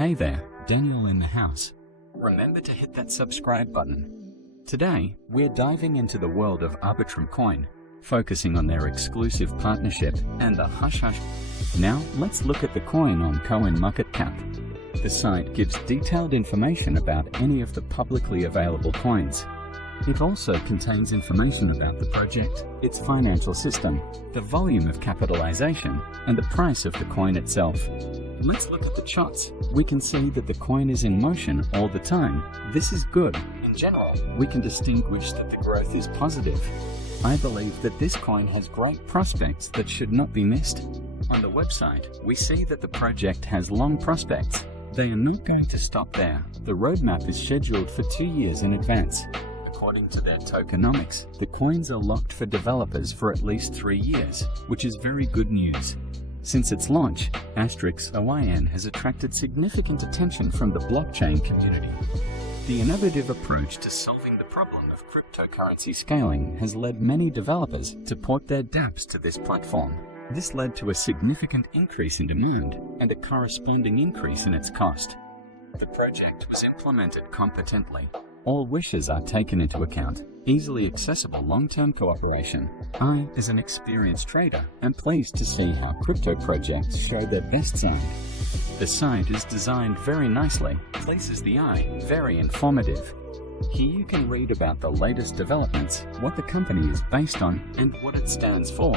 Hey there, Daniel in the house. Remember to hit that subscribe button. Today, we're diving into the world of Arbitrum coin, focusing on their exclusive partnership and the hush-hush. Now, let's look at the coin on CoinMarketCap. The site gives detailed information about any of the publicly available coins. It also contains information about the project, its financial system, the volume of capitalization, and the price of the coin itself. Let's look at the charts. We can see that the coin is in motion all the time. This is good. In general, we can distinguish that the growth is positive. I believe that this coin has great prospects that should not be missed. On the website, we see that the project has long prospects. They are not going to stop there. The roadmap is scheduled for 2 years in advance. According to their tokenomics, the coins are locked for developers for at least 3 years, which is very good news. Since its launch, *OIN has attracted significant attention from the blockchain community. The innovative approach to solving the problem of cryptocurrency scaling has led many developers to port their dApps to this platform. This led to a significant increase in demand and a corresponding increase in its cost. The project was implemented competently. All wishes are taken into account. Easily accessible long-term cooperation. I, as an experienced trader, am pleased to see how crypto projects show their best side. The site is designed very nicely, pleases the eye, very informative. Here you can read about the latest developments, what the company is based on, and what it stands for.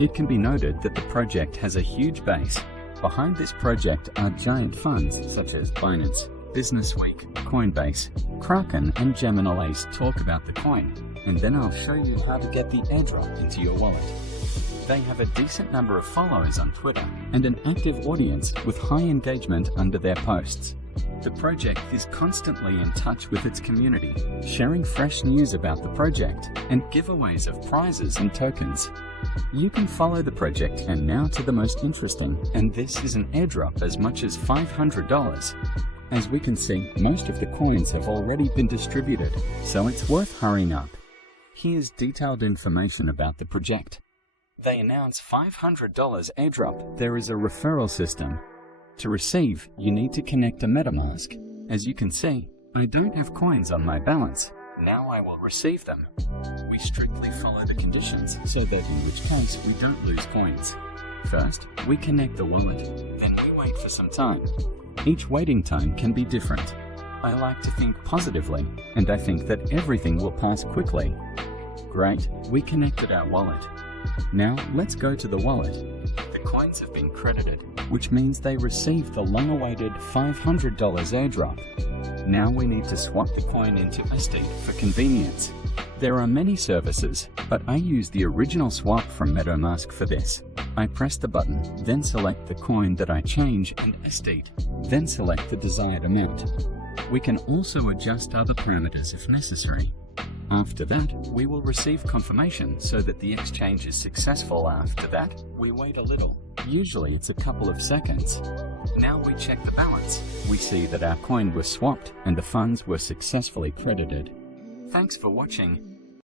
It can be noted that the project has a huge base. Behind this project are giant funds such as Binance, Business Week, Coinbase, Kraken, and Gemini's talk about the coin, and then I'll show you how to get the airdrop into your wallet. They have a decent number of followers on Twitter and an active audience with high engagement under their posts. The project is constantly in touch with its community, sharing fresh news about the project and giveaways of prizes and tokens. You can follow the project, and now to the most interesting, and this is an airdrop as much as $500. As we can see, most of the coins have already been distributed, so it's worth hurrying up. Here's detailed information about the project. They announce $500 airdrop. There is a referral system. To receive, you need to connect a MetaMask. As you can see, I don't have coins on my balance. Now I will receive them. We strictly follow the conditions, so that in which case we don't lose coins. First, we connect the wallet, then we wait for some time. Each waiting time can be different. I like to think positively, and I think that everything will pass quickly. Great, we connected our wallet. Now let's go to the wallet. The coins have been credited, which means they received the long-awaited $500 airdrop. Now we need to swap the coin into Estate for convenience. There are many services, but I use the original swap from MetaMask for this. I press the button, then select the coin that I change and Estate, then select the desired amount. We can also adjust other parameters if necessary. After that, we will receive confirmation so that the exchange is successful. After that, we wait a little. Usually it's a couple of seconds. Now we check the balance. We see that our coin was swapped and the funds were successfully credited. Thanks for watching.